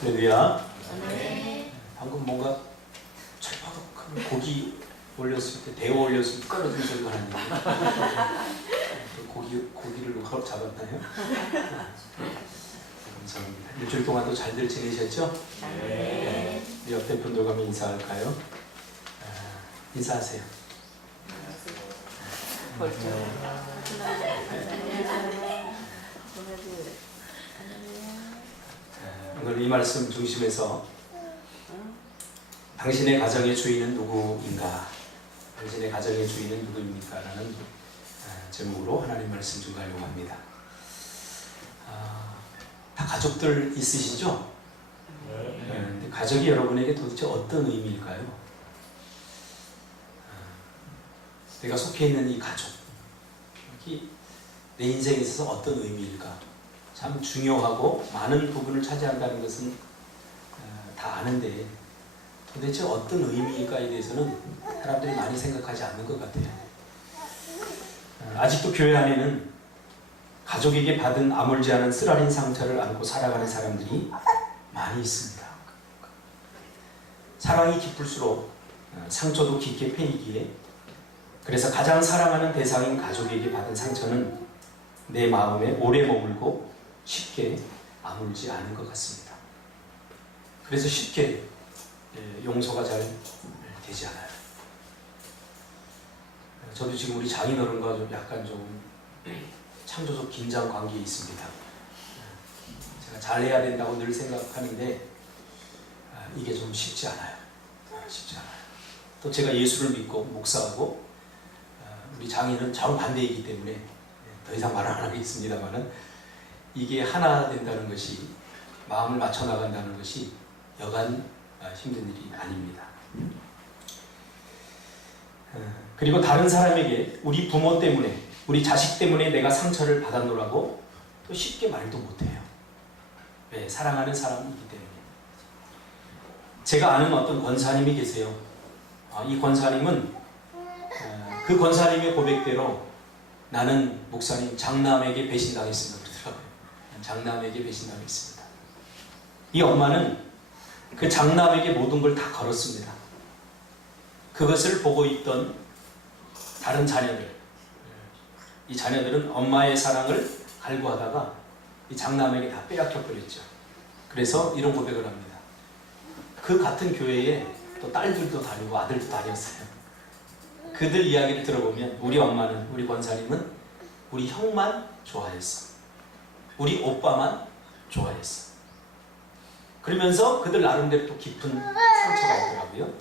할렐루야. 네. 방금 뭔가 찰파덕한 고기 올렸을 때, 데워 올렸을 때 떨어진 소리가 나는데 고기를 누가 잡았나요? 감사합니다. 일주일 동안도 잘들 지내셨죠? 네. 우리 옆에 분들과 인사할까요? 인사하세요. 오늘 이 말씀 중심에서 당신의 가정의 주인은 누구인가? 당신의 가정의 주인은 누구입니까? 라는 제목으로 하나님 말씀 증거하려고 합니다. 다 가족들 있으시죠? 근데 가족이 여러분에게 도대체 어떤 의미일까요? 내가 속해 있는 이 가족, 내 인생에 있어서 어떤 의미일까? 참 중요하고 많은 부분을 차지한다는 것은 다 아는데 도대체 어떤 의미일까에 대해서는 사람들이 많이 생각하지 않는 것 같아요. 아직도 교회 안에는 가족에게 받은 아물지 않은 쓰라린 상처를 안고 살아가는 사람들이 많이 있습니다. 사랑이 깊을수록 상처도 깊게 패이기에 그래서 가장 사랑하는 대상인 가족에게 받은 상처는 내 마음에 오래 머물고 쉽게 아물지 않은 것 같습니다. 그래서 쉽게 용서가 잘 되지 않아요. 저도 지금 우리 장인어른과 좀 약간 좀 창조적 긴장 관계에 있습니다. 제가 잘해야 된다고 늘 생각하는데 이게 좀 쉽지 않아요. 쉽지 않아요. 또 제가 예수를 믿고 목사하고 우리 장인은 정반대이기 때문에 더 이상 말을 안 하겠습니다만은 이게 하나 된다는 것이 마음을 맞춰 나간다는 것이 여간 힘든 일이 아닙니다. 그리고 다른 사람에게 우리 부모 때문에 우리 자식 때문에 내가 상처를 받았노라고 또 쉽게 말도 못해요. 왜? 사랑하는 사람이기 때문에. 제가 아는 어떤 권사님이 계세요. 이 권사님은 그 권사님의 고백대로 나는 목사님 장남에게 배신당했습니다. 그러더라고요. 장남에게 배신당했습니다. 이 엄마는 그 장남에게 모든 걸 다 걸었습니다. 그것을 보고 있던 다른 자녀들, 이 자녀들은 엄마의 사랑을 갈구하다가 이 장남에게 다 빼앗겨버렸죠. 그래서 이런 고백을 합니다. 그 같은 교회에 또 딸들도 다니고 아들도 다녔어요. 그들 이야기를 들어보면 우리 엄마는, 우리 권사님은 우리 형만 좋아했어. 우리 오빠만 좋아했어. 그러면서 그들 나름대로 또 깊은 상처가 있더라고요.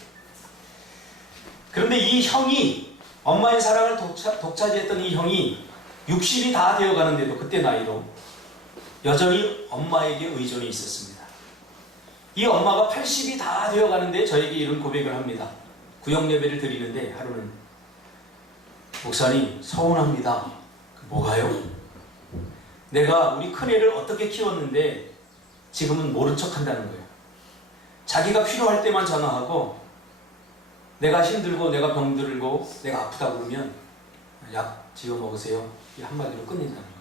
그런데 이 형이, 엄마의 사랑을 독차지했던 이 형이 60이 다 되어가는데도 그때 나이로 여전히 엄마에게 의존이 있었습니다. 이 엄마가 80이 다 되어가는데 저에게 이런 고백을 합니다. 구역 예배를 드리는데 하루는 목사님 서운합니다. 뭐가요? 내가 우리 큰애를 어떻게 키웠는데 지금은 모른 척 한다는 거예요. 자기가 필요할 때만 전화하고 내가 힘들고 내가 병들고 내가 아프다 그러면 약 지어 먹으세요. 이 한마디로 끝낸다는 거예요.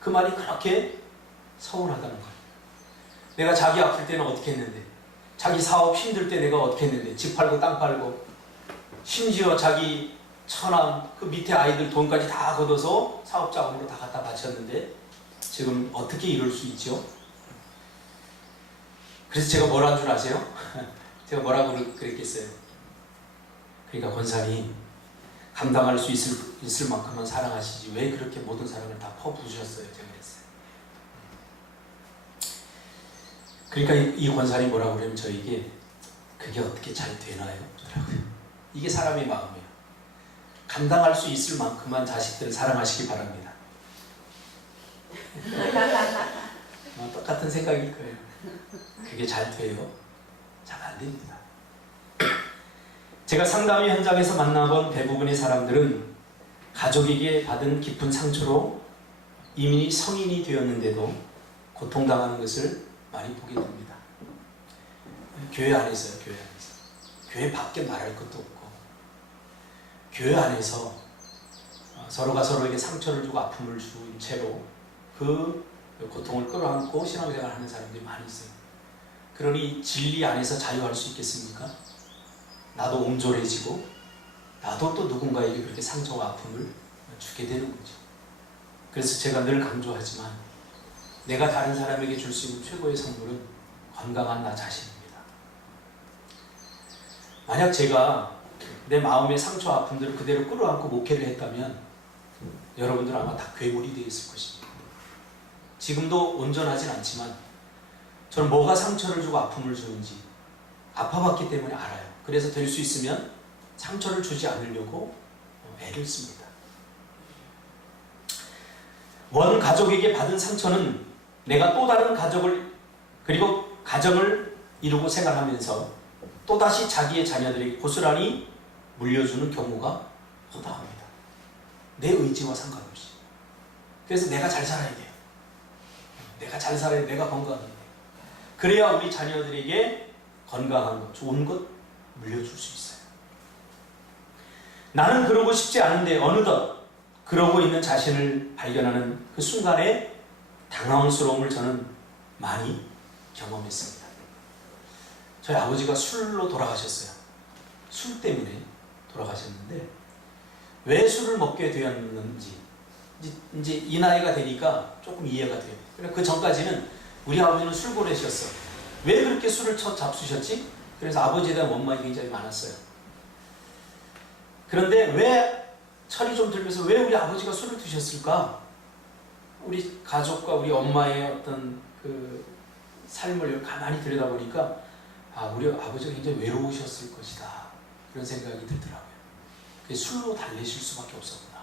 그 말이 그렇게 서운하다는 거예요. 내가 자기 아플 때는 어떻게 했는데, 자기 사업 힘들 때 내가 어떻게 했는데, 집 팔고 땅 팔고 심지어 자기 처남 그 밑에 아이들 돈까지 다 걷어서 사업 자금으로 다 갖다 바쳤는데 지금 어떻게 이럴 수 있죠? 그래서 제가 뭐라는 줄 아세요? 제가 뭐라고 그랬겠어요? 그러니까 권사님, 감당할 수 있을 만큼만 사랑하시지 왜 그렇게 모든 사랑을 다 퍼부으셨어요? 제가 그랬어요. 그러니까 이 권사님 뭐라고 그러면 저에게 그게 어떻게 잘 되나요? 이게 사람의 마음이에요. 감당할 수 있을 만큼만 자식들을 사랑하시기 바랍니다. 똑같은 생각일 거예요. 그게 잘 돼요? 잘 안 됩니다. 제가 상담의 현장에서 만나본 대부분의 사람들은 가족에게 받은 깊은 상처로 이미 성인이 되었는데도 고통당하는 것을 많이 보게 됩니다. 교회 안에서요, 교회 안에서. 교회 밖에 말할 것도 없고, 교회 안에서 서로가 서로에게 상처를 주고 아픔을 준 채로 그 고통을 끌어안고 신앙생활을 하는 사람들이 많이 있어요. 그러니 진리 안에서 자유할 수 있겠습니까? 나도 옹졸해지고 나도 또 누군가에게 그렇게 상처와 아픔을 주게 되는 거죠. 그래서 제가 늘 강조하지만 내가 다른 사람에게 줄 수 있는 최고의 선물은 건강한 나 자신입니다. 만약 제가 내 마음의 상처와 아픔들을 그대로 끌어안고 목회를 했다면 여러분들 아마 다 괴물이 되었을 것입니다. 지금도 온전하진 않지만 저는 뭐가 상처를 주고 아픔을 주는지 아파봤기 때문에 알아요. 그래서 될 수 있으면 상처를 주지 않으려고 애를 씁니다. 원 가족에게 받은 상처는 내가 또 다른 가족을 그리고 가정을 이루고 생활하면서 또다시 자기의 자녀들에게 고스란히 물려주는 경우가 허다합니다. 내 의지와 상관없이. 그래서 내가 잘 살아야 돼요. 내가 잘 살아야 돼. 내가 건강해야 돼. 그래야 우리 자녀들에게 건강한 것, 좋은 것 물려줄 수 있어요. 나는 그러고 싶지 않은데 어느덧 그러고 있는 자신을 발견하는 그 순간에 당황스러움을 저는 많이 경험했습니다. 저희 아버지가 술로 돌아가셨어요. 술 때문에 돌아가셨는데 왜 술을 먹게 되었는지 이제 이 나이가 되니까 조금 이해가 돼요. 그 전까지는 우리 아버지는 술고래셨어. 왜 그렇게 술을 잡수셨지? 그래서 아버지에 대한 원망이 굉장히 많았어요. 그런데 왜 철이 좀 들면서 왜 우리 아버지가 술을 드셨을까? 우리 가족과 우리 엄마의 어떤 그 삶을 가만히 들여다보니까 우리 아버지가 굉장히 외로우셨을 것이다. 그런 생각이 들더라고요. 술로 달래실 수밖에 없었구나.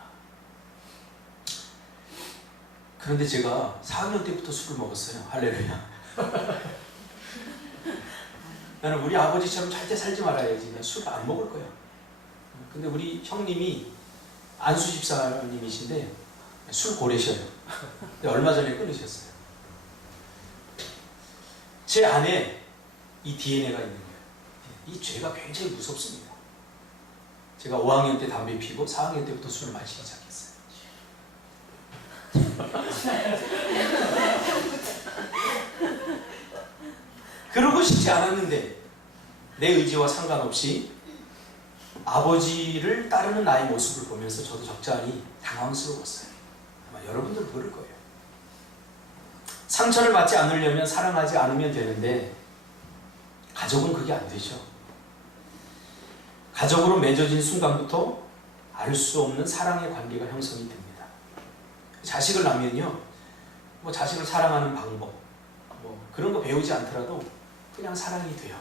그런데 제가 4학년 때부터 술을 먹었어요. 할렐루야. 나는 우리 아버지처럼 절대 살지 말아야지. 난 술을 안 먹을 거야. 근데 우리 형님이 안수 집사님이신데 술 고래셔요. 근데 얼마 전에 끊으셨어요. 제 안에 이 DNA가 있는 거예요. 이 죄가 굉장히 무섭습니다. 제가 5학년 때 담배 피고 4학년 때부터 술을 마시기 시작했어요. 그러고 싶지 않았는데 내 의지와 상관없이 아버지를 따르는 나의 모습을 보면서 저도 적잖이 당황스러웠어요. 아마 여러분들 그럴 거예요. 상처를 받지 않으려면 사랑하지 않으면 되는데 가족은 그게 안 되죠. 가족으로 맺어진 순간부터 알 수 없는 사랑의 관계가 형성이 됩니다. 자식을 낳으면요, 뭐 자식을 사랑하는 방법, 뭐 그런 거 배우지 않더라도 그냥 사랑이 돼요.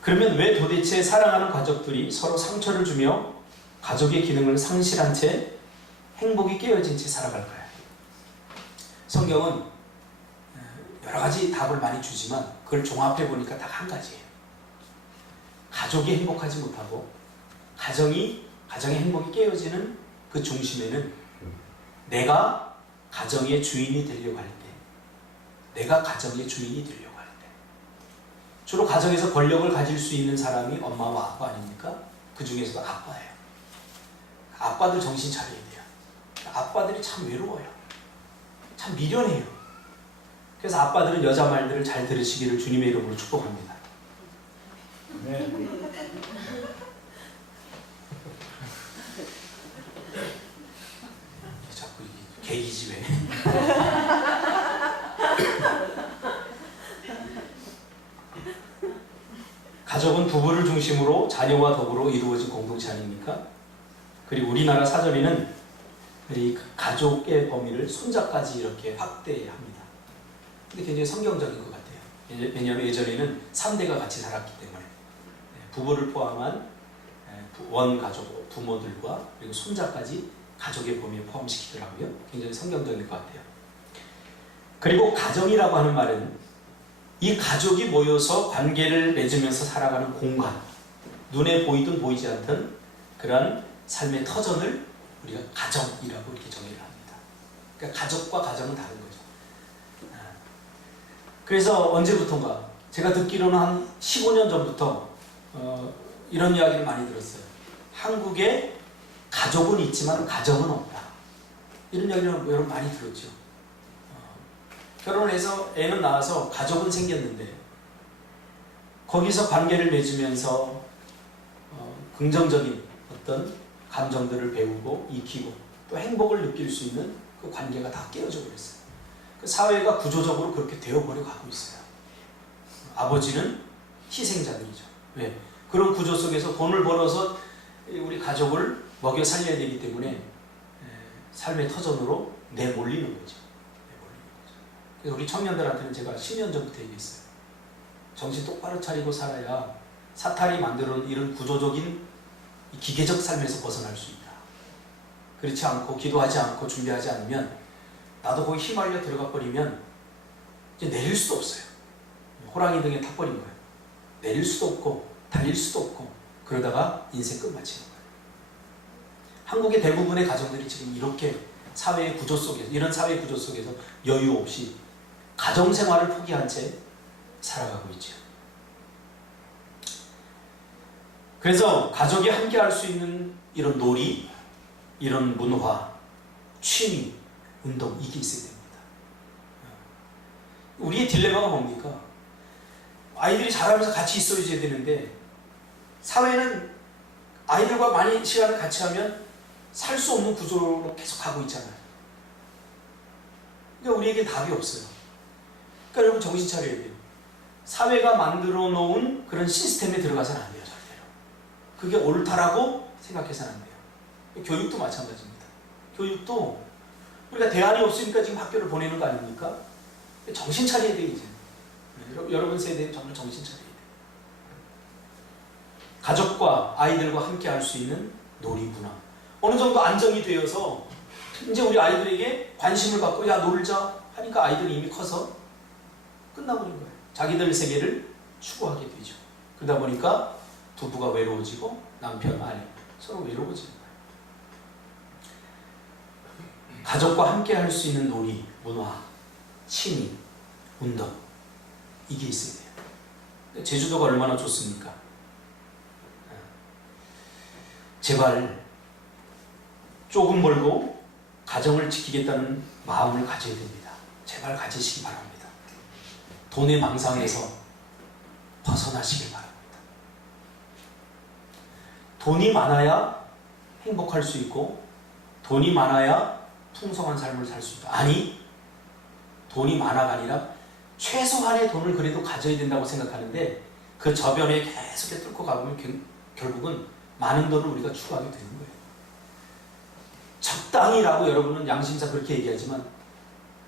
그러면 왜 도대체 사랑하는 가족들이 서로 상처를 주며 가족의 기능을 상실한 채 행복이 깨어진 채 살아갈까요? 성경은 여러 가지 답을 많이 주지만 그걸 종합해 보니까 딱 한 가지예요. 가족이 행복하지 못하고 가정의 행복이 깨어지는 그 중심에는 내가 가정의 주인이 되려고 할 때, 내가 가정의 주인이 되려고 할 때, 주로 가정에서 권력을 가질 수 있는 사람이 엄마와 아빠 아닙니까? 그 중에서도 아빠예요. 아빠들 정신 차려야 돼요. 아빠들이 참 외로워요. 참 미련해요. 그래서 아빠들은 여자 말들을 잘 들으시기를 주님의 이름으로 축복합니다. 네. 자꾸 계기지 왜? 가족은 부부를 중심으로 자녀와 더불어 이루어진 공동체 아닙니까? 그리고 우리나라 사전에는 이 가족의 범위를 손자까지 이렇게 확대합니다. 근데 굉장히 성경적인 것 같아요. 왜냐하면 예전에는 3대가 같이 살았기 때문에 부부를 포함한 원가족, 부모들과 그리고 손자까지 가족의 범위에 포함시키더라고요. 굉장히 성경적인 것 같아요. 그리고 가정이라고 하는 말은 이 가족이 모여서 관계를 맺으면서 살아가는 공간, 눈에 보이든 보이지 않든 그런 삶의 터전을 우리가 가정이라고 이렇게 정의를 합니다. 그러니까 가족과 가정은 다른 거죠. 그래서 언제부턴가 제가 듣기로는 한 15년 전부터 이런 이야기를 많이 들었어요. 한국에 가족은 있지만 가정은 없다. 이런 이야기를 여러분 많이 들었죠. 결혼을 해서 애는 낳아서 가족은 생겼는데 거기서 관계를 맺으면서 긍정적인 어떤 감정들을 배우고 익히고 또 행복을 느낄 수 있는 그 관계가 다 깨어져 버렸어요. 그 사회가 구조적으로 그렇게 되어버려 가고 있어요. 아버지는 희생자들이죠. 왜? 그런 구조 속에서 돈을 벌어서 우리 가족을 먹여 살려야 되기 때문에 삶의 터전으로 내몰리는 거죠. 그래서 우리 청년들한테는 제가 10년 전부터 얘기했어요. 정신 똑바로 차리고 살아야 사탄이 만들어놓은 이런 구조적인 기계적 삶에서 벗어날 수 있다. 그렇지 않고 기도하지 않고 준비하지 않으면 나도 거기 휘말려 들어가 버리면 이제 내릴 수도 없어요. 호랑이 등에 탁버린 거예요. 내릴 수도 없고 달릴 수도 없고 그러다가 인생 끝마치는 거예요. 한국의 대부분의 가정들이 지금 이렇게 사회의 구조 속에서 이런 사회의 구조 속에서 여유 없이 가정생활을 포기한 채 살아가고 있죠. 그래서 가족이 함께 할 수 있는 이런 놀이, 이런 문화, 취미, 운동 이게 있어야 됩니다. 우리의 딜레마가 뭡니까? 아이들이 자라면서 같이 있어야 되는데 사회는 아이들과 많이 시간을 같이 하면 살 수 없는 구조로 계속 가고 있잖아요. 그러니까 우리에게 답이 없어요. 그러니까 여러분 정신 차려야 돼요. 사회가 만들어 놓은 그런 시스템에 들어가서는 안 돼요. 절대로. 그게 옳다라고 생각해서는 안 돼요. 교육도 마찬가지입니다. 교육도 우리가 대안이 없으니까 지금 학교를 보내는 거 아닙니까? 정신 차려야 돼요. 이제. 여러분 세대는 정말 정신 차려야 돼요. 가족과 아이들과 함께 할 수 있는 놀이 문화. 어느 정도 안정이 되어서 이제 우리 아이들에게 관심을 갖고 야 놀자 하니까 아이들이 이미 커서 끝나버린 거예요. 자기들 세계를 추구하게 되죠. 그러다 보니까 부부가 외로워지고 남편, 아내 서로 외로워지는 거예요. 가족과 함께 할 수 있는 놀이, 문화, 취미, 운동 이게 있어야 돼요. 제주도가 얼마나 좋습니까? 제발 조금 벌고 가정을 지키겠다는 마음을 가져야 됩니다. 제발 가지시기 바랍니다. 돈의 망상에서 벗어나시길 바랍니다. 돈이 많아야 행복할 수 있고 돈이 많아야 풍성한 삶을 살 수 있다. 아니, 돈이 많아가 아니라 최소한의 돈을 그래도 가져야 된다고 생각하는데 그 저변에 계속 뚫고 가보면 결국은 많은 돈을 우리가 추구하게 되는 거예요. 적당히라고 여러분은 양심상 그렇게 얘기하지만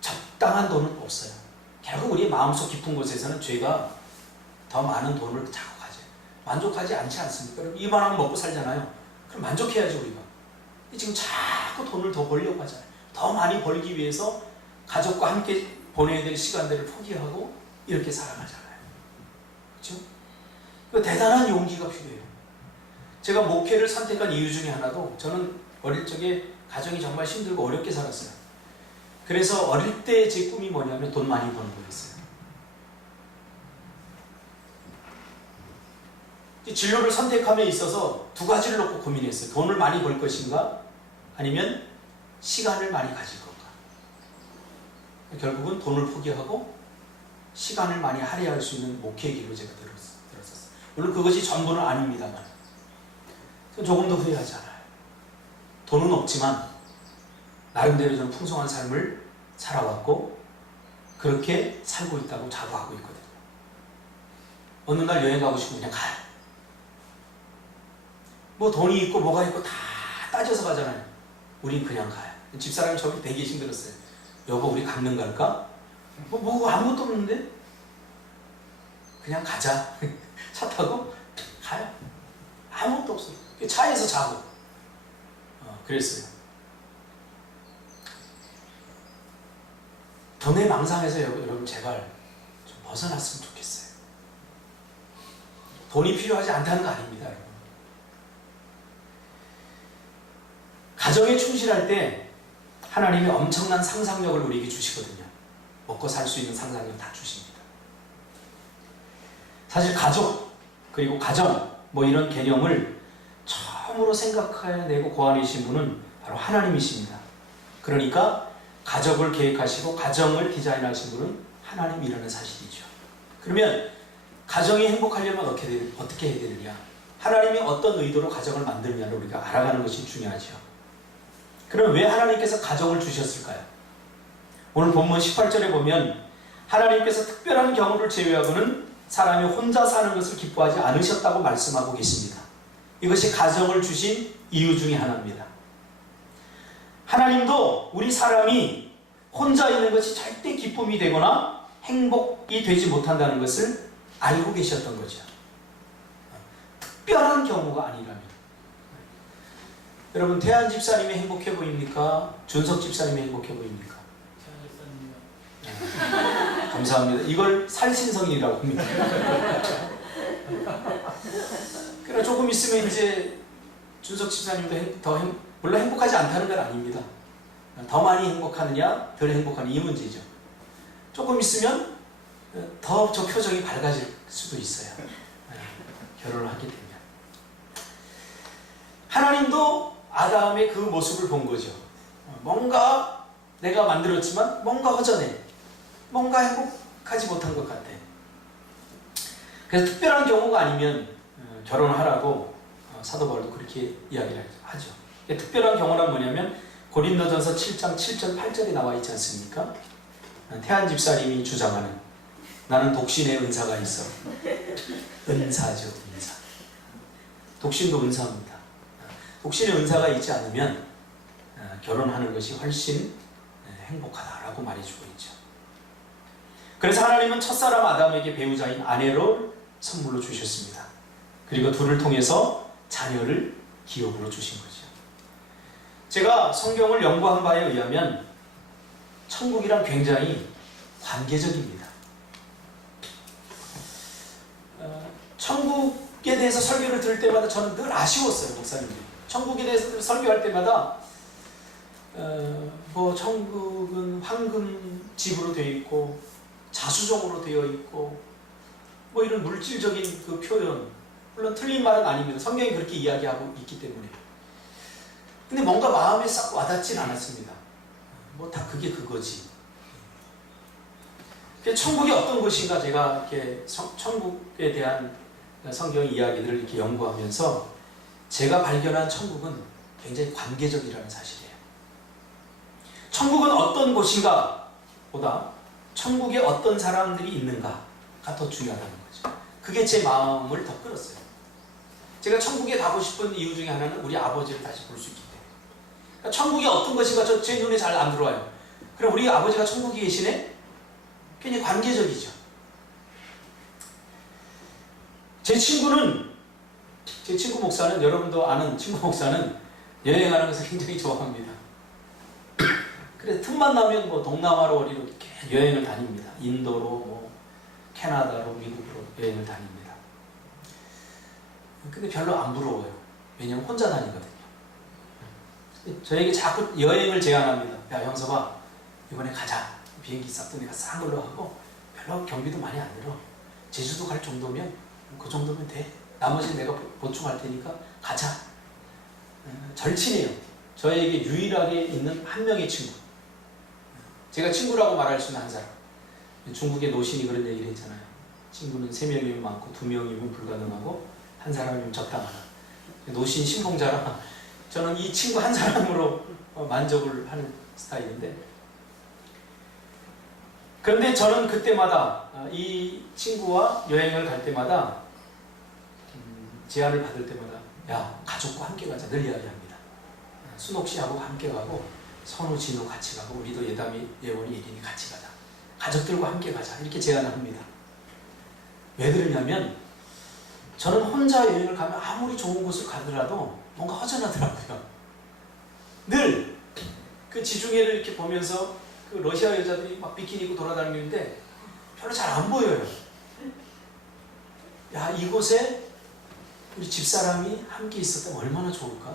적당한 돈은 없어요. 결국 우리의 마음속 깊은 곳에서는 죄가 더 많은 돈을 자꾸 가져요. 만족하지 않지 않습니까? 이만하면 먹고 살잖아요. 그럼 만족해야죠 우리가. 지금 자꾸 돈을 더 벌려고 하잖아요. 더 많이 벌기 위해서 가족과 함께 보내야 될 시간들을 포기하고 이렇게 살아가잖아요. 그렇죠? 그 대단한 용기가 필요해요. 제가 목회를 선택한 이유 중에 하나도 저는 어릴 적에 가정이 정말 힘들고 어렵게 살았어요. 그래서 어릴 때 제 꿈이 뭐냐면 돈 많이 버는 거였어요. 진로를 선택함에 있어서 두 가지를 놓고 고민했어요. 돈을 많이 벌 것인가 아니면 시간을 많이 가질 건가. 결국은 돈을 포기하고 시간을 많이 할애할 수 있는 목회의 길로 제가 들었었어요. 물론 그것이 전부는 아닙니다만 조금 더 후회하지 않아요. 돈은 없지만 나름대로 저는 풍성한 삶을 살아왔고 그렇게 살고 있다고 자부하고 있거든요. 어느 날 여행 가고 싶으면 그냥 가요. 뭐 돈이 있고 뭐가 있고 다 따져서 가잖아요. 우린 그냥 가요. 집사람이 저기 되게 힘들었어요. 여보 우리 강릉 갈까? 뭐 아무것도 없는데? 그냥 가자. 차 타고 가요. 아무것도 없어요. 차에서 자고 그랬어요. 돈의 망상에서 여러분 제발 좀 벗어났으면 좋겠어요. 돈이 필요하지 않다는 거 아닙니다. 여러분. 가정에 충실할 때 하나님이 엄청난 상상력을 우리에게 주시거든요. 먹고 살 수 있는 상상력 다 주십니다. 사실 가족 그리고 가정 뭐 이런 개념을 처음으로 생각해내고 고안해신 분은 바로 하나님이십니다. 그러니까 가족을 계획하시고 가정을 디자인하신 분은 하나님이라는 사실이죠. 그러면 가정이 행복하려면 어떻게 해야 되느냐? 하나님이 어떤 의도로 가정을 만들냐를 우리가 알아가는 것이 중요하죠. 그럼 왜 하나님께서 가정을 주셨을까요? 오늘 본문 18절에 보면 하나님께서 특별한 경우를 제외하고는 사람이 혼자 사는 것을 기뻐하지 않으셨다고 말씀하고 계십니다. 이것이 가정을 주신 이유 중에 하나입니다. 하나님도 우리 사람이 혼자 있는 것이 절대 기쁨이 되거나 행복이 되지 못한다는 것을 알고 계셨던 거죠. 특별한 경우가 아니라면. 여러분, 태한 집사님이 행복해 보입니까? 준석 집사님이 행복해 보입니까? 네, 감사합니다. 이걸 살신성이라고 합니다. 그러나 조금 있으면 이제 준석 집사님도 물론 행복하지 않다는 건 아닙니다. 더 많이 행복하느냐, 덜 행복하느냐 이 문제죠. 조금 있으면 더 저 표정이 밝아질 수도 있어요. 결혼을 하게 되면. 하나님도 아담의 그 모습을 본 거죠. 뭔가 내가 만들었지만 뭔가 허전해. 뭔가 행복하지 못한 것 같아. 그래서 특별한 경우가 아니면 결혼하라고 사도 바울도 그렇게 이야기를 하죠. 특별한 경우란 뭐냐면 고린도전서 7장 7절 8절에 나와 있지 않습니까? 태한 집사님이 주장하는 나는 독신의 은사가 있어. 은사죠, 은사. 독신도 은사입니다. 독신의 은사가 있지 않으면 결혼하는 것이 훨씬 행복하다라고 말해주고 있죠. 그래서 하나님은 첫사람 아담에게 배우자인 아내를 선물로 주셨습니다. 그리고 둘을 통해서 자녀를 기업으로 주신 거죠. 제가 성경을 연구한 바에 의하면 천국이란 굉장히 관계적입니다. 천국에 대해서 설교를 들을 때마다 저는 늘 아쉬웠어요, 목사님들. 천국에 대해서 설교할 때마다 뭐 천국은 황금집으로 되어 있고 자수정으로 되어 있고 뭐 이런 물질적인 그 표현, 물론 틀린 말은 아닙니다. 성경이 그렇게 이야기하고 있기 때문에. 근데 뭔가 마음에 싹 와닿진 않았습니다. 뭐 다 그게 그거지. 천국이 어떤 곳인가 제가 이렇게 천국에 대한 성경 이야기들을 이렇게 연구하면서 제가 발견한 천국은 굉장히 관계적이라는 사실이에요. 천국은 어떤 곳인가 보다 천국에 어떤 사람들이 있는가가 더 중요하다는 거죠. 그게 제 마음을 더 끌었어요. 제가 천국에 가고 싶은 이유 중에 하나는 우리 아버지를 다시 볼 수 있기 때문에. 그러니까 천국이 어떤 것인가 제 눈에 잘 안 들어와요. 그럼 우리 아버지가 천국에 계시네? 굉장히 관계적이죠. 제 친구 목사는, 여러분도 아는 친구 목사는 여행하는 것을 굉장히 좋아합니다. 그래서 틈만 나면 뭐 동남아로 어디로 이렇게 여행을 다닙니다. 인도로, 뭐 캐나다로, 미국으로 여행을 다닙니다. 근데 별로 안 부러워요. 왜냐면 혼자 다니거든요. 저에게 자꾸 여행을 제안합니다. 야, 형서봐, 이번에 가자. 비행기 싹도 내가 싼 걸로 하고 별로 경비도 많이 안 들어. 제주도 갈 정도면 그 정도면 돼. 나머지는 내가 보충할 테니까 가자. 절친이에요. 저에게 유일하게 있는 한 명의 친구. 제가 친구라고 말할 수 있는 한 사람. 중국의 노신이 그런 얘기를 했잖아요. 친구는 3명이면 많고 2명이면 불가능하고 한 사람이면 적당하다. 노신 신봉자라 저는 이 친구 한 사람으로 만족을 하는 스타일인데, 그런데 저는 그때마다 이 친구와 여행을 갈 때마다 제안을 받을 때마다 야, 가족과 함께 가자 늘 이야기합니다. 순옥 씨하고 함께 가고 선우, 진우 같이 가고 우리도 예담이, 예원이, 예린이 같이 가자. 가족들과 함께 가자 이렇게 제안을 합니다. 왜 그러냐면 저는 혼자 여행을 가면 아무리 좋은 곳을 가더라도 뭔가 허전하더라고요. 늘 그 지중해를 이렇게 보면서 그 러시아 여자들이 막 비키니 입고 돌아다니는데 별로 잘 안 보여요. 야, 이곳에 우리 집사람이 함께 있었다면 얼마나 좋을까.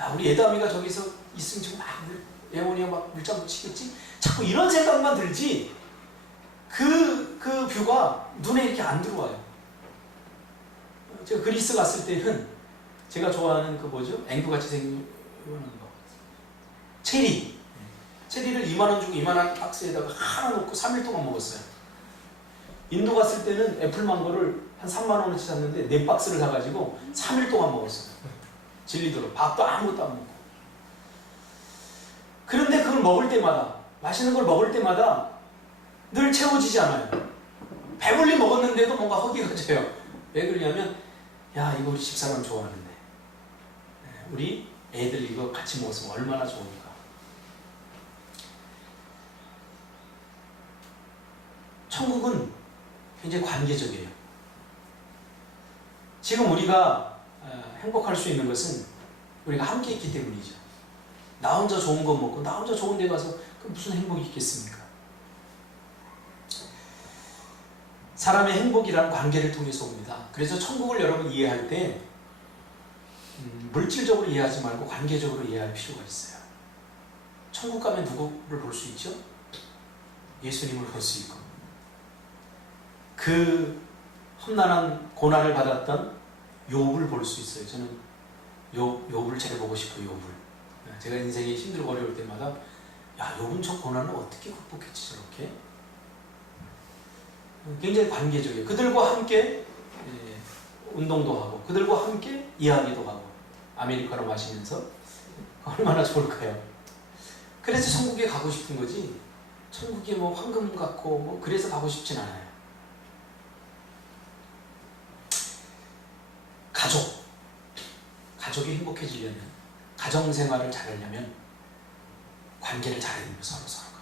야, 우리 예담이가 저기서 있으면 지금 막 예원이가 막 물장구 치겠지? 자꾸 이런 생각만 들지 그 뷰가 눈에 이렇게 안 들어와요. 제가 그리스 갔을 때는 제가 좋아하는 그 뭐죠? 앵두같이 생긴 거 체리. 체리를 2만 원 주고 이만한 박스에다가 하나 놓고 3일 동안 먹었어요. 인도 갔을 때는 애플망고를 한 3만 원어치 샀는데 4박스를 사가지고 3일 동안 먹었어요. 질리도록. 밥도 아무것도 안 먹고. 그런데 그걸 먹을 때마다, 맛있는 걸 먹을 때마다 늘 채워지지 않아요. 배불리 먹었는데도 뭔가 허기가 져요. 왜 그러냐면, 야, 이거 우리 집사람 좋아하는데, 우리 애들 이거 같이 먹었으면 얼마나 좋으니까. 천국은 굉장히 관계적이에요. 지금 우리가 행복할 수 있는 것은 우리가 함께 있기 때문이죠. 나 혼자 좋은 거 먹고 나 혼자 좋은 데 가서 그 무슨 행복이 있겠습니까? 사람의 행복이란 관계를 통해서 옵니다. 그래서 천국을 여러분 이해할 때 물질적으로 이해하지 말고 관계적으로 이해할 필요가 있어요. 천국 가면 누구를 볼 수 있죠? 예수님을 볼 수 있고, 그 험난한 고난을 받았던 욥을 볼 수 있어요. 저는 욥을 제일 보고 싶어요. 욥을. 제가 인생이 힘들고 어려울 때마다, 야, 욥은 저 고난을 어떻게 극복했지 저렇게? 굉장히 관계적이에요. 그들과 함께 운동도 하고 그들과 함께 이야기도 하고 아메리카노 마시면서 얼마나 좋을까요? 그래서 천국에 가고 싶은 거지, 천국에 뭐 황금 같고 뭐 그래서 가고 싶진 않아요. 가족이 행복해지려면, 가정생활을 잘하려면 관계를 잘해야 됩니다. 서로가.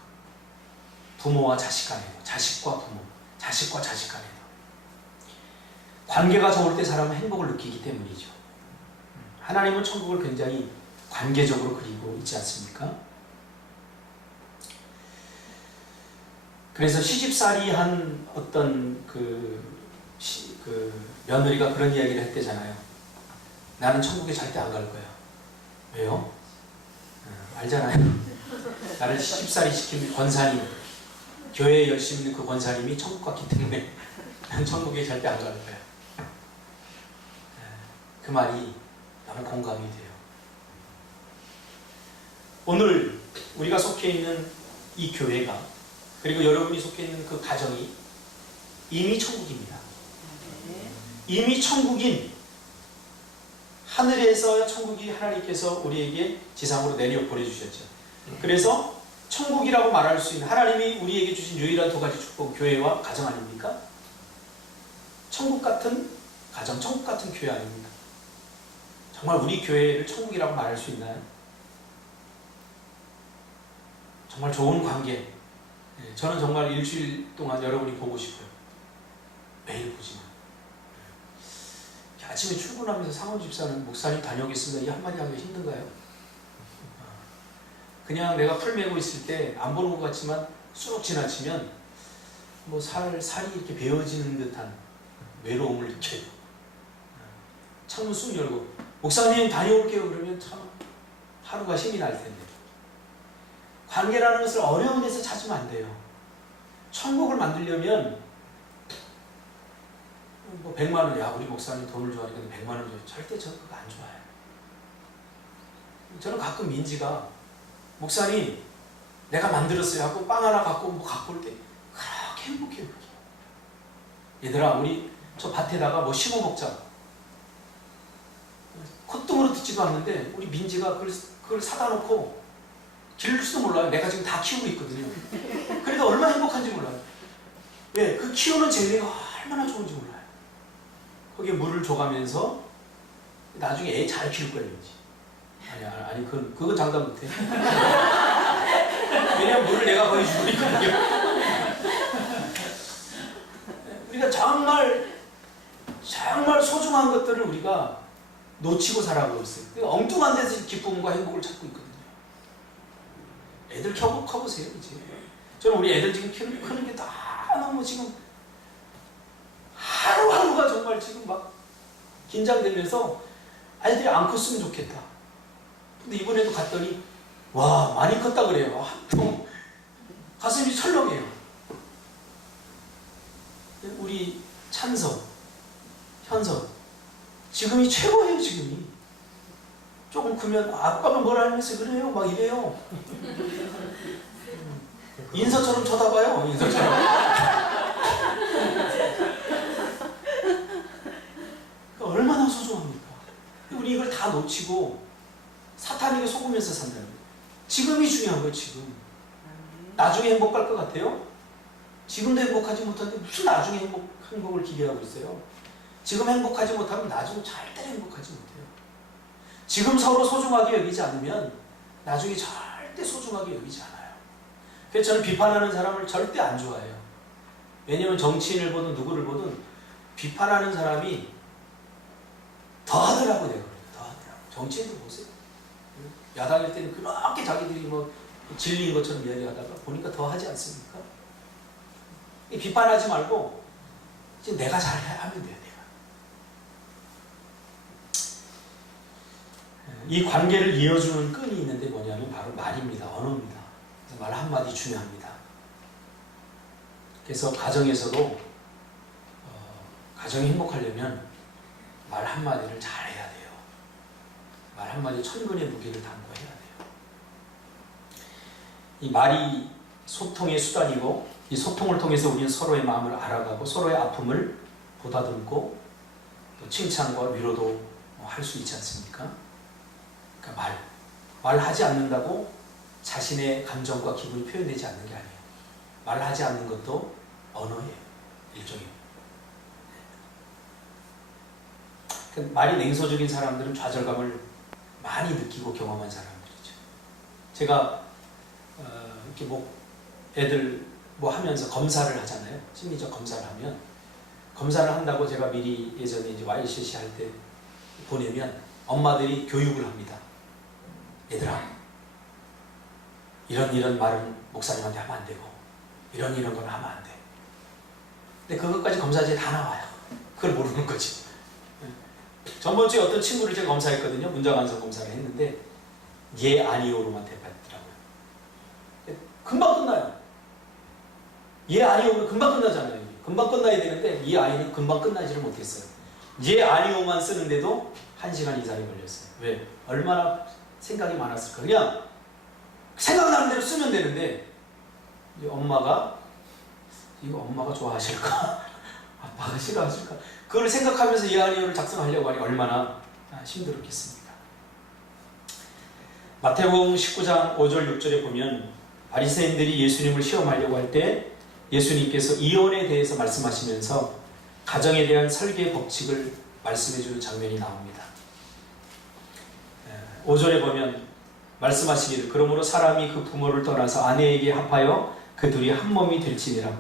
부모와 자식 간에도, 자식과 부모, 자식과 자식 간에도. 관계가 좋을 때 사람은 행복을 느끼기 때문이죠. 하나님은 천국을 굉장히 관계적으로 그리고 있지 않습니까? 그래서 시집살이한 어떤 그 며느리가 그런 이야기를 했대잖아요. 나는 천국에 절대 안 갈 거야. 왜요? 알잖아요. 나를 시집살이 시킨 권사님, 교회에 열심히 있는 그 권사님이 천국 갔기 때문에 난 천국에 절대 안 갈 거야. 그 말이 너무 공감이 돼요. 오늘 우리가 속해 있는 이 교회가, 그리고 여러분이 속해 있는 그 가정이 이미 천국입니다. 이미 천국인, 하늘에서 천국이 하나님께서 우리에게 지상으로 내려 보내주셨죠. 그래서 천국이라고 말할 수 있는, 하나님이 우리에게 주신 유일한 두 가지 축복, 교회와 가정 아닙니까? 천국 같은 가정, 천국 같은 교회 아닙니까? 정말 우리 교회를 천국이라고 말할 수 있나요? 정말 좋은 관계. 저는 정말 일주일 동안 여러분이 보고 싶어요. 매일 보지만. 아침에 출근하면서 상원 집사는 목사님 다녀오겠습니다, 이 한마디 하기가 힘든가요? 그냥 내가 풀 메고 있을 때 안 보는 것 같지만 쑥 지나치면 뭐 살이 이렇게 베어지는 듯한 외로움을 느껴요. 창문 쑥 열고 목사님 다녀올게요 그러면 참 하루가 힘이 날 텐데. 관계라는 것을 어려운 데서 찾으면 안 돼요. 천국을 만들려면 뭐 100만 원, 야 우리 목사님 돈을 좋아하니까 100만 원 줘. 절대 저 그거 안 좋아해요. 저는 가끔 민지가 목사님 내가 만들었어요 하고 빵 하나 갖고 뭐 갖고 올 때 그렇게 행복해요. 얘들아 우리 저 밭에다가 뭐 심어 먹자. 콧등으로 듣지도 않는데 우리 민지가 그걸 사다 놓고 기를지도 몰라요. 내가 지금 다 키우고 있거든요. 그래도 얼마나 행복한지 몰라요. 왜? 그 키우는 재미가 얼마나 좋은지 몰라요. 거기에 물을 줘가면서 나중에 애 잘 키울 거예요. 아니 그건 장담 못해. 왜냐면 물을 내가 거의 주고 있거든요. 우리가 정말 소중한 것들을 우리가 놓치고 살아가고 있어요. 엉뚱한 데서 기쁨과 행복을 찾고 있거든요. 애들 커보세요. 이제. 저는 우리 애들 지금 크는 게 다 너무 지금 하루하루가 정말 지금 막 긴장되면서 아이들이 안 컸으면 좋겠다. 근데 이번에도 갔더니 와 많이 컸다 그래요. 또 가슴이 철렁해요. 우리 찬서, 현서 지금이 최고예요. 지금이 조금 크면 아빠가 뭘 알면서 그래요? 막 이래요. 인서처럼 쳐다봐요. 인서처럼. 얼마나 소중합니까? 우리 이걸 다 놓치고 사탄에게 속으면서 산다는 거예요. 지금이 중요한 거예요. 지금. 나중에 행복할 것 같아요? 지금도 행복하지 못하는데 무슨 나중에 행복을 기대하고 있어요? 지금 행복하지 못하면 나중에 절대 행복하지 못해요. 지금 서로 소중하게 여기지 않으면 나중에 절대 소중하게 여기지 않아요. 그래서 저는 비판하는 사람을 절대 안 좋아해요. 왜냐하면 정치인을 보든 누구를 보든 비판하는 사람이 더 하더라고요. 내가 더 하더라고요. 정치인들 보세요. 야당일 때는 그렇게 자기들이 뭐 진리인 것처럼 이야기하다가 보니까 더 하지 않습니까? 비판하지 말고 이제 내가 잘하면 돼요. 내가. 이 관계를 이어주는 끈이 있는데 뭐냐면 바로 말입니다. 언어입니다. 말 한마디 중요합니다. 그래서 가정에서도 가정이 행복하려면 말 한마디를 잘해야 돼요. 말 한마디 천근의 무게를 담고 해야 돼요. 이 말이 소통의 수단이고 이 소통을 통해서 우리는 서로의 마음을 알아가고 서로의 아픔을 보다듬고 또 칭찬과 위로도 할 수 있지 않습니까? 그러니까 말하지 않는다고 자신의 감정과 기분이 표현되지 않는 게 아니에요. 말하지 않는 것도 언어예요. 일종의. 말이 냉소적인 사람들은 좌절감을 많이 느끼고 경험한 사람들이죠. 제가 이렇게 뭐 애들 뭐 하면서 검사를 하잖아요. 심리적 검사를 하면 검사를 한다고 제가 미리 예전에 이제 YCC 할 때 보내면 엄마들이 교육을 합니다. 얘들아, 이런 말은 목사님한테 하면 안 되고 이런 건 하면 안 돼. 근데 그것까지 검사지에 다 나와요. 그걸 모르는 거지. 전번주에 어떤 친구를 제가 검사했거든요. 문자관성 검사를 했는데 예, 아니요로만 대답했더라고요. 금방 끝나요. 예, 아니요 금방 끝나잖아요. 금방 끝나야 되는데 예, 아니는 금방 끝나지를 못했어요. 예, 아니요만 쓰는데도 1시간 이상이 걸렸어요. 왜? 얼마나 생각이 많았을까. 그냥 생각나는 대로 쓰면 되는데 엄마가 이거 엄마가 좋아하실까? 아빠가 싫어하실까? 그걸 생각하면서 이 아니요를 작성하려고 하니 얼마나 힘들었겠습니까? 마태복음 19장 5절 6절에 보면 바리새인들이 예수님을 시험하려고 할 때 예수님께서 이혼에 대해서 말씀하시면서 가정에 대한 설계 법칙을 말씀해주는 장면이 나옵니다. 5절에 보면 말씀하시기를 그러므로 사람이 그 부모를 떠나서 아내에게 합하여 그 둘이 한 몸이 될지니라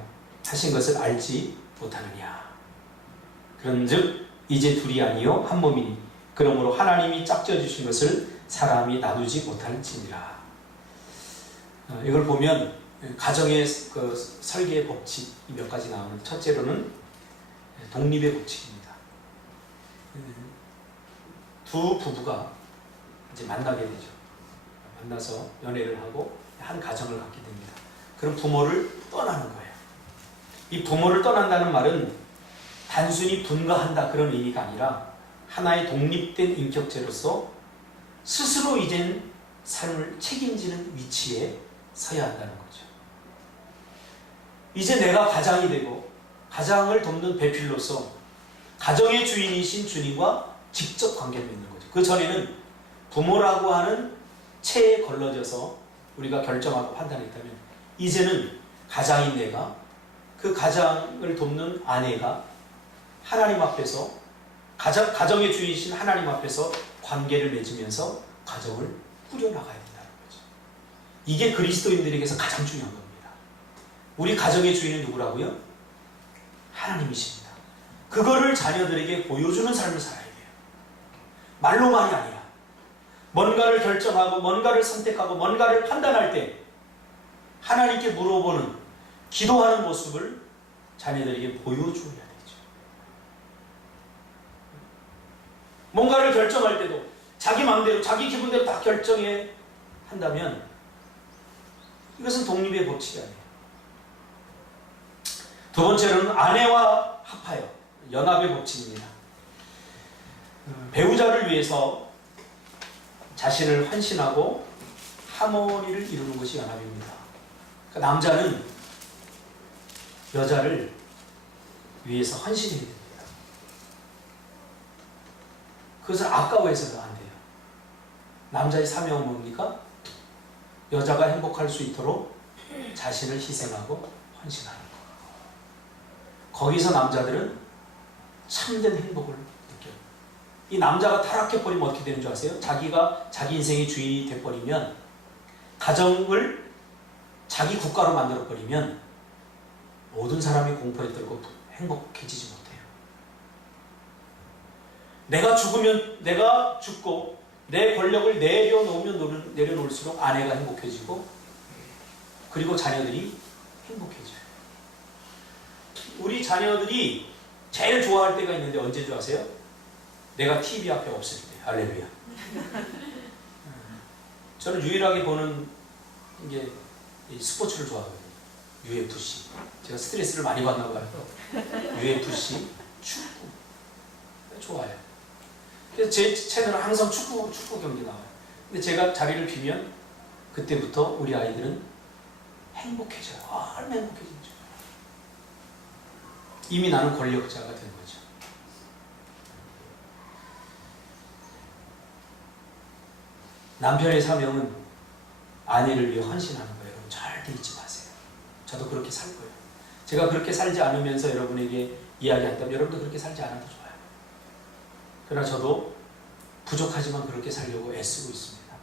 하신 것을 알지 못하느냐. 그런즉 이제 둘이 아니요 한 몸이니 그러므로 하나님이 짝지어 주신 것을 사람이 나누지 못할지니라. 이걸 보면 가정의 그 설계의 법칙이 몇 가지 나오는데 첫째로는 독립의 법칙입니다. 두 부부가 이제 만나게 되죠. 만나서 연애를 하고 한 가정을 갖게 됩니다. 그럼 부모를 떠나는 거예요. 이 부모를 떠난다는 말은 단순히 분가한다 그런 의미가 아니라 하나의 독립된 인격체로서 스스로 이젠 삶을 책임지는 위치에 서야 한다는 거죠. 이제 내가 가장이 되고 가장을 돕는 배필로서 가정의 주인이신 주님과 직접 관계를 맺는 거죠. 그 전에는 부모라고 하는 체에 걸러져서 우리가 결정하고 판단했다면 이제는 가장인 내가 그 가장을 돕는 아내가 하나님 앞에서 가정의 주인이신 하나님 앞에서 관계를 맺으면서 가정을 꾸려나가야 된다는 거죠. 이게 그리스도인들에게서 가장 중요한 겁니다. 우리 가정의 주인은 누구라고요? 하나님이십니다. 그거를 자녀들에게 보여주는 삶을 살아야 돼요. 말로만이 아니라 뭔가를 결정하고 뭔가를 선택하고 뭔가를 판단할 때 하나님께 물어보는 기도하는 모습을 자녀들에게 보여줘야 되죠. 뭔가를 결정할 때도 자기 마음대로 자기 기분대로 다 결정해 한다면 이것은 독립의 법칙이 아니에요. 두 번째로는 아내와 합하여 연합의 법칙입니다. 배우자를 위해서 자신을 헌신하고 하모니를 이루는 것이 연합입니다. 그러니까 남자는 여자를 위해서 헌신해야 됩니다. 그것을 아까워해서는 안 돼요. 남자의 사명은 뭡니까? 여자가 행복할 수 있도록 자신을 희생하고 헌신하는 것. 거기서 남자들은 참된 행복을 느껴요. 이 남자가 타락해버리면 어떻게 되는 줄 아세요? 자기가 자기 인생의 주인이 돼버리면, 가정을 자기 국가로 만들어버리면 모든 사람이 공포에 떨고 행복해지지 못해요. 내가 죽고 내 권력을 내려놓을수록 아내가 행복해지고, 그리고 자녀들이 행복해져요. 우리 자녀들이 제일 좋아할 때가 있는데 언제인 줄 아세요? 내가 TV 앞에 없을 때. 할렐루야. 저는 유일하게 보는 게 스포츠를 좋아하거든요. UFC. 제가 스트레스를 많이 받나 봐요. UFC, 축구. 좋아요. 그래서 제 채널은 항상 축구 경기 나와요. 근데 제가 자리를 비면 그때부터 우리 아이들은 행복해져요. 얼마나 행복해지죠. 이미 나는 권력자가 된 거죠. 남편의 사명은 아내를 위해 헌신하는 거예요. 여러분 절대 잊지 마세요. 저도 그렇게 살 거예요. 제가 그렇게 살지 않으면서 여러분에게 이야기한다면 여러분도 그렇게 살지 않아도 좋아요. 그러나 저도 부족하지만 그렇게 살려고 애쓰고 있습니다.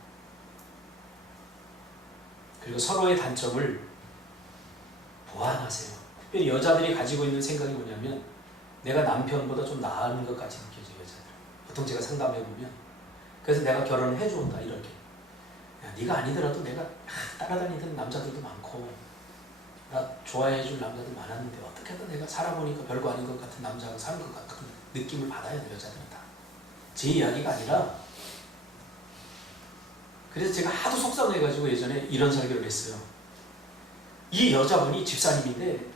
그리고 서로의 단점을 보완하세요. 특별히 여자들이 가지고 있는 생각이 뭐냐면, 내가 남편보다 좀 나은 것까지 느껴져요. 여자들. 보통 제가 상담해보면, 그래서 내가 결혼을 해주었다 이렇게. 야, 네가 아니더라도 내가 따라다니던 남자들도 많고 나 좋아해줄 남자들 많았는데 어떻게 하다 내가 살아보니까 별거 아닌 것 같은 남자가 사는 것 같은 느낌을 받아야 돼요. 여자들은 다. 제 이야기가 아니라. 그래서 제가 하도 속상해가지고 예전에 이런 설교를 했어요. 이 여자분이 집사님인데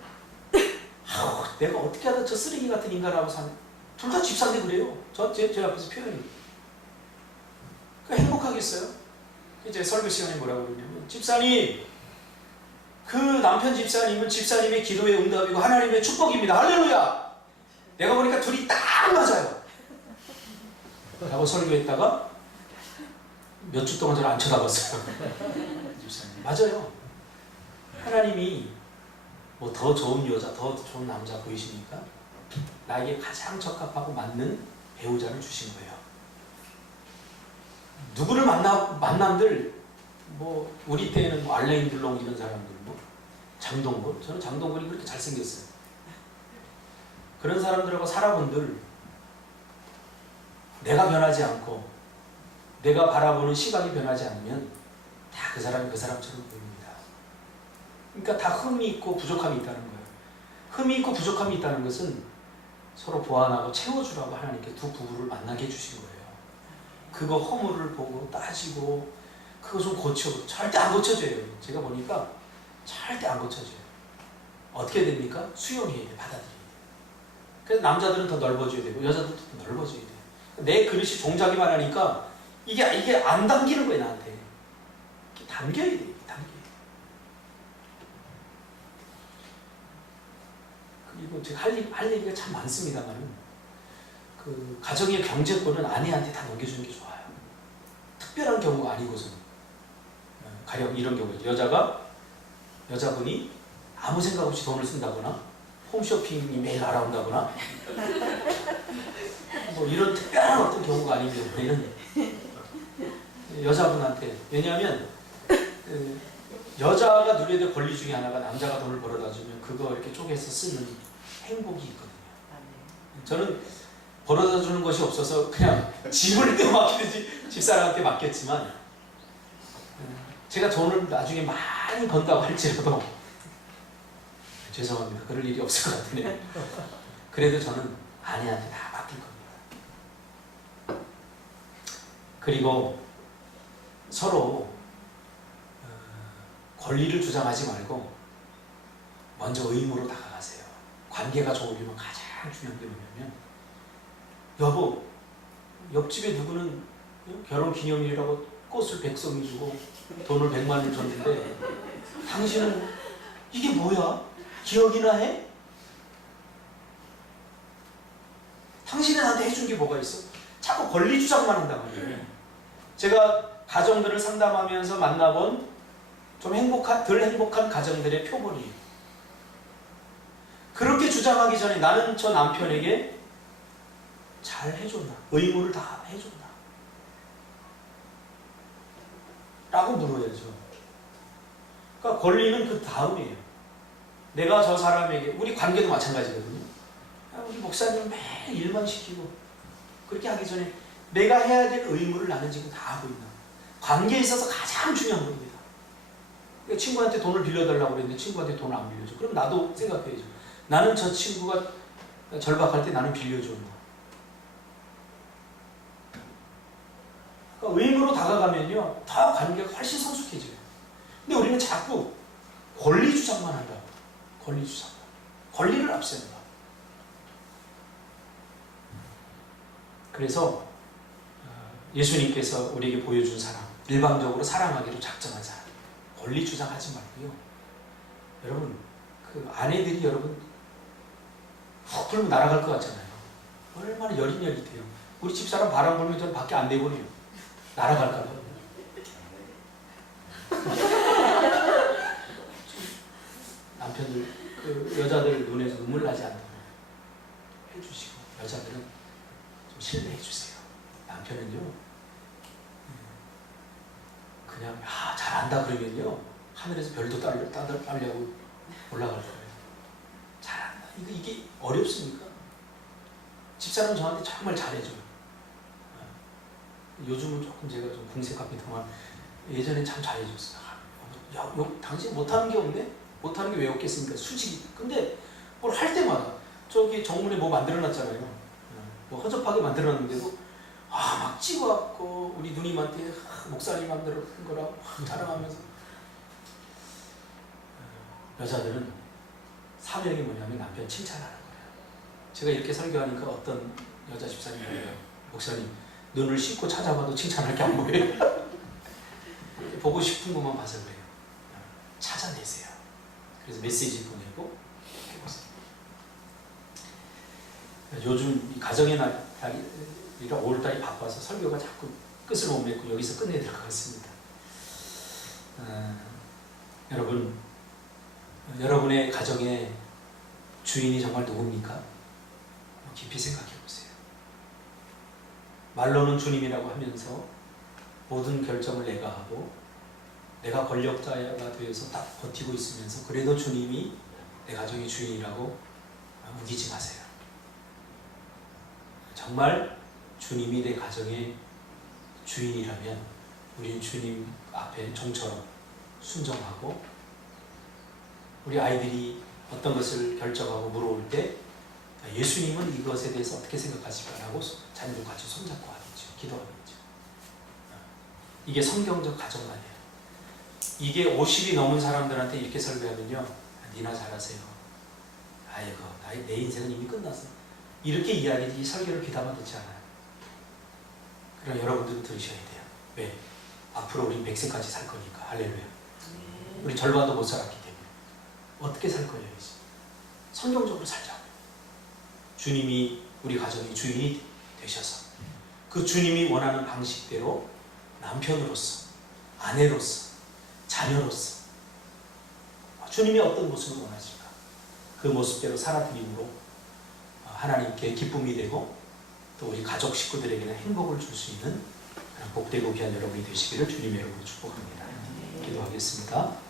내가 어떻게 하다 저 쓰레기 같은 인간하고 사는, 둘 다 집사인데 그래요. 제 앞에서 표현이. 행복하겠어요? 제 설교 시간에 뭐라고 그러냐면, 집사님, 그 남편 집사님은 집사님의 기도의 응답이고 하나님의 축복입니다. 할렐루야! 내가 보니까 둘이 딱 맞아요. 라고 설교했다가 몇 주 동안 저를 안 쳐다봤어요. 집사님. 맞아요. 하나님이 뭐 더 좋은 여자, 더 좋은 남자 보이십니까? 나에게 가장 적합하고 맞는 배우자를 주신 거예요. 누구를 만남들, 뭐 우리 때는 뭐 알레인 블롱 이런 사람들, 뭐 장동건, 저는 장동건이 그렇게 잘생겼어요. 그런 사람들하고 살아본들, 내가 변하지 않고 내가 바라보는 시각이 변하지 않으면 다 그 사람이 그 사람처럼 보입니다. 그러니까 다 흠이 있고 부족함이 있다는 거예요. 흠이 있고 부족함이 있다는 것은 서로 보완하고 채워주라고 하나님께 두 부부를 만나게 해주신 거예요. 그거 허물을 보고 따지고 그거 좀 고쳐, 절대 안 고쳐져요. 제가 보니까 절대 안 고쳐져요. 어떻게 됩니까? 수용해야 돼, 받아들여야 돼. 그래서 남자들은 더 넓어져야 되고 여자들도 더 넓어져야 돼. 내 그릇이 종자기만 하니까 이게 안 당기는 거예요, 나한테. 이렇게 당겨야 돼, 당겨야 돼. 그리고 제가 할 얘기가 참 많습니다만, 그 가정의 경제권은 아내한테 다 넘겨주는 게 좋아요. 특별한 경우가 아니고서는. 가령 이런 경우죠. 여자분이 아무 생각 없이 돈을 쓴다거나 홈쇼핑이 매일 알아온다거나 뭐 이런 특별한 어떤 경우가 아닌 경우에는 여자분한테, 왜냐하면 여자가 누려야 될 권리 중에 하나가 남자가 돈을 벌어다 주면 그거 이렇게 쪼개서 쓰는 행복이 있거든요. 저는 벌어다 주는 것이 없어서 그냥 집을 떼어맡기든지 집사람한테 맡겼지만, 제가 돈을 나중에 많이 번다고 할지라도 죄송합니다. 그럴 일이 없을 것 같으네요. 그래도 저는 아내한테 다 맡길 겁니다. 그리고 서로 권리를 주장하지 말고 먼저 의무로 다가가세요. 관계가 좋으려면 가장 중요한 게 뭐냐면, 여보, 옆집에 누구는 결혼 기념일이라고 꽃을 100송이 주고 돈을 100만을 줬는데 당신은 이게 뭐야? 기억이나 해? 당신이 나한테 해준 게 뭐가 있어? 자꾸 권리 주장만 한단 말이에요. 제가 가정들을 상담하면서 만나본 좀 덜 행복한 가정들의 표본이에요. 그렇게 주장하기 전에 나는 저 남편에게 잘 해줬나? 의무를 다 해줬나? 라고 물어야죠. 그러니까 권리는 그 다음이에요. 내가 저 사람에게, 우리 관계도 마찬가지거든요. 우리 목사님은 매일 일만 시키고 그렇게 하기 전에 내가 해야 될 의무를 나는 지금 다 하고 있나? 관계에 있어서 가장 중요한 겁니다. 그러니까 친구한테 돈을 빌려달라고 그랬는데 친구한테 돈을 안 빌려줘. 그럼 나도 생각해야죠. 나는 저 친구가 절박할 때 나는 빌려줬나? 그러니까 의무로 다가가면요, 더 관계가 훨씬 성숙해져요. 근데 우리는 자꾸 권리 주장만 한다고. 권리 주장. 권리를 앞세운다. 그래서 예수님께서 우리에게 보여준 사랑, 일방적으로 사랑하기로 작정한 사랑, 권리 주장하지 말고요. 여러분, 그 아내들이 여러분 훅 불면 날아갈 것 같잖아요. 얼마나 여린여릿해요. 우리 집사람 바람 불면 저는 밖에 안 내보내요. 날아갈까 봐. 남편들, 그 여자들 눈에서 눈물 나지 않도록 해주시고, 여자들은 좀 신뢰해 주세요. 남편은요, 그냥 잘한다 그러면요, 하늘에서 별도 따려고 올라갈 거예요. 잘한다. 이게 어렵습니까? 집사람은 저한테 정말 잘해줘요. 요즘은 조금 제가 좀 궁색합니다만 예전엔 참 잘해줬어요. 야, 당신 못하는 게 없네? 못하는 게 왜 없겠습니까? 수직이. 근데 뭘 할 때마다 저기 정문에 뭐 만들어놨잖아요. 뭐 허접하게 만들어놨는데도 막 찍어갖고 우리 누님한테 목사님 만들어 큰 거라고 자랑하면서. 여자들은 사명이 뭐냐면 남편 칭찬하는 거예요. 제가 이렇게 설교하니까 어떤 여자 집사님이 그래요. 목사님, 눈을 씻고 찾아봐도 칭찬할 게 안 보여요. 보고 싶은 것만 봐서 그래요. 찾아내세요. 그래서 메시지 보내고 해보세요. 요즘 이 가정의 날이라 5월달이 바빠서 설교가 자꾸 끝을 못 맺고 여기서 끝내야 될 것 같습니다. 여러분의 가정의 주인이 정말 누굽니까? 깊이 생각해 보세요. 말로는 주님이라고 하면서 모든 결정을 내가 하고 내가 권력자가 되어서 딱 버티고 있으면서 그래도 주님이 내 가정의 주인이라고 우기지 마세요. 정말 주님이 내 가정의 주인이라면 우리는 주님 앞에 종처럼 순종하고, 우리 아이들이 어떤 것을 결정하고 물어올 때 예수님은 이것에 대해서 어떻게 생각하실까라고 자녀들 같이 손잡고 하겠죠. 기도하겠죠. 이게 성경적 가정관이에요. 이게 50이 넘은 사람들한테 이렇게 설교하면요, 니나 잘하세요. 아이고, 내 인생은 이미 끝났어. 이렇게 이야기지 설교를 귀담아 듣지 않아요. 그럼 여러분들은 들으셔야 돼요. 왜? 앞으로 우린 100세까지 살 거니까. 할렐루야. 우리 절반도 못 살았기 때문에 어떻게 살 거예요? 이제 성경적으로 살자고요. 주님이 우리 가정의 주인이 되셔서 그 주님이 원하는 방식대로 남편으로서, 아내로서, 자녀로서 주님이 어떤 모습을 원하실까? 그 모습대로 살아드림으로 하나님께 기쁨이 되고 또 우리 가족 식구들에게는 행복을 줄 수 있는 복되고 귀한 여러분이 되시기를 주님의 이름으로 축복합니다. 기도하겠습니다.